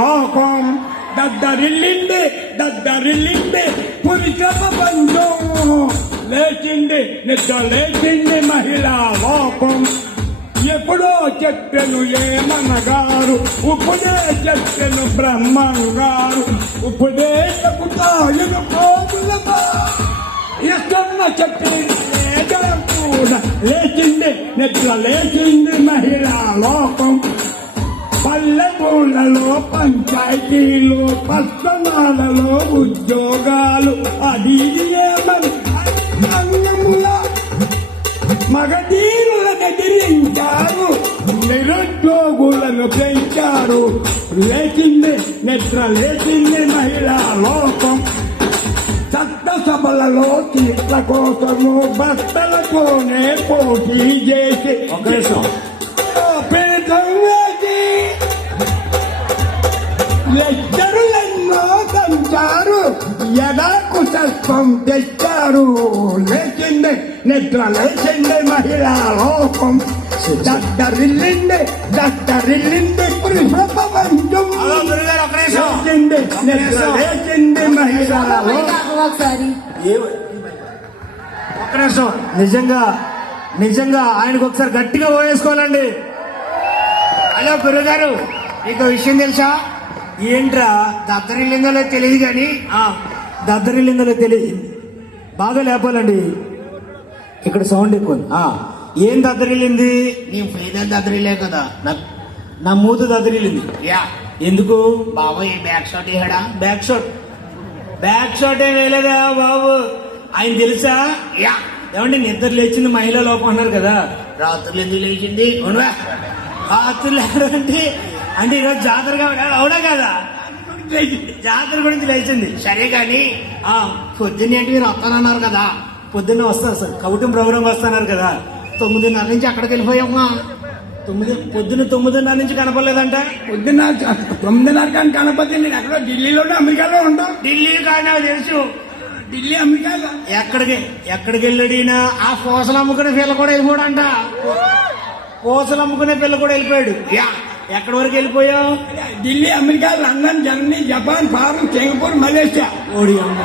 లోకం దద్దరిల్లింది పురుష ప్రపంచం లేచింది నిద్ర లేచింది మహిళా లోకం. ఎప్పుడో చెప్పెను ఏమనగారు, ఇప్పుడే చెప్పెను బ్రహ్మంగారు. ఇప్పుడే చెబుతాయను కోములమా ఇస్తున్న చెప్పి కూడా లేచింది నిద్ర లేచింది మహిళా లోకం. పల్లెటూళ్ళలో పంచాయతీలు పట్టణాలలో ఉద్యోగాలు అది ఏమని మగధీరులను ఎదిరించారు, నిరుద్యోగులను పెంచారు. లేచింది నిద్ర లేచింది మహిళా లోకం. చట్టసభలలో సీట్ల కోసము భర్తలతోనే పోటీ చేసి లెక్కరులెన్నో దంచారు, ఎడాకు శస్త్రం తెచ్చారు. లేచింది నిద్ర లేచింది మహిళా లోకం. దద్దరిల్లింది పురుష ప్రపంచం. లేచింది నిద్ర లేచింది మహిళా లోకం. ఒక్క నిమిషం, నిజంగా ఆయనకు ఒకసారి గట్టిగా ఓవేసుకోవాలండి. హలో గురుగారు, మీకు విషయం తెలుసా? ఏంట్రా దద్దరిల్లిందో తెలియదు కానీ దద్దరిల్లిందో తెలియదు, బాగా లేపాలండి. ఇక్కడ సౌండ్ ఎక్కువ. ఏం దద్దరిల్లింది? నీ ఫైదా దద్దరిలే కదా, నా మూత దద్దరిల్లింది. యా ఎందుకు బాబాయ్ బ్యాక్ షాట్ వేయడా? బ్యాక్ షాట్ ఏం వేయలేదా బాబు? ఆయన తెలుసా? యా ఏమంటే నిద్ర లేచింది మహిళా లోపం అన్నారు కదా, రాత్రులు ఎందుకు లేచింది? రాత్రులు అంటే ఈరోజు జాతర కాబట్టి అవునా కదా? జాతర గురించి లేచింది. సరే గాని పొద్దున్నేంటి మీరు వస్తానన్నారు కదా? పొద్దున్న వస్తారు సార్, కౌటం ప్రోగ్రామ్ వస్తున్నారు కదా. 9:30 నుంచి అక్కడికి వెళ్ళిపోయామ్మా. పొద్దున్న 9:30 నుంచి కనపడలేదంట. పొద్దున్న 9:30 కానీ కనపడి నేను ఎక్కడో ఢిల్లీలోనే అమెరికాలో ఉంటాం. ఢిల్లీ కానీ నాకు తెలుసు. ఢిల్లీ అమెరికాలో ఎక్కడికి వెళ్ళాడినా ఆ పూసలు అమ్ముకునే పిల్ల కూడా వెళ్ళిపోడంట. పూసలు అమ్ముకునే పిల్ల కూడా వెళ్ళిపోయాడు. యా ఎక్కడి వరకు వెళ్ళిపోయావు? Delhi, America, London, Germany, Japan, foreign, Singapore, Malaysia. ఓడి అమ్మ,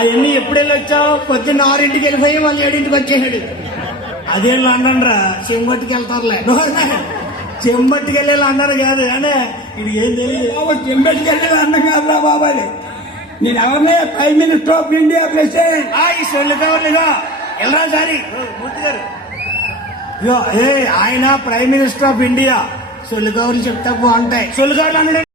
అవన్నీ ఎప్పుడు వెళ్ళొచ్చావు? పొద్దున్న 6ంటికి వెళ్ళిపోయి మళ్ళీ 7ంటికి వచ్చేసాడు. అదేం లండన్ రా, చెంగొట్టుకి వెళ్తారులే. చెంబట్టుకి వెళ్ళే లండన్ కాదు కానీ ఇది ఏం తెలియదు. చెంబట్టుకి వెళ్ళే లండన్ కాదురా బాబాయ్. నేను ఎవరినే prime minister of India president. ఈ సొల్లు కవర్లుగా వెళ్ళరా సారి మూర్తి గారు. ఆయన ప్రైమ్ మినిస్టర్ ఆఫ్ ఇండియా. సొల్లు కవర్లు చెప్తా బాగుంటాయి. సొల్లు కవర్లు అన్నాడు.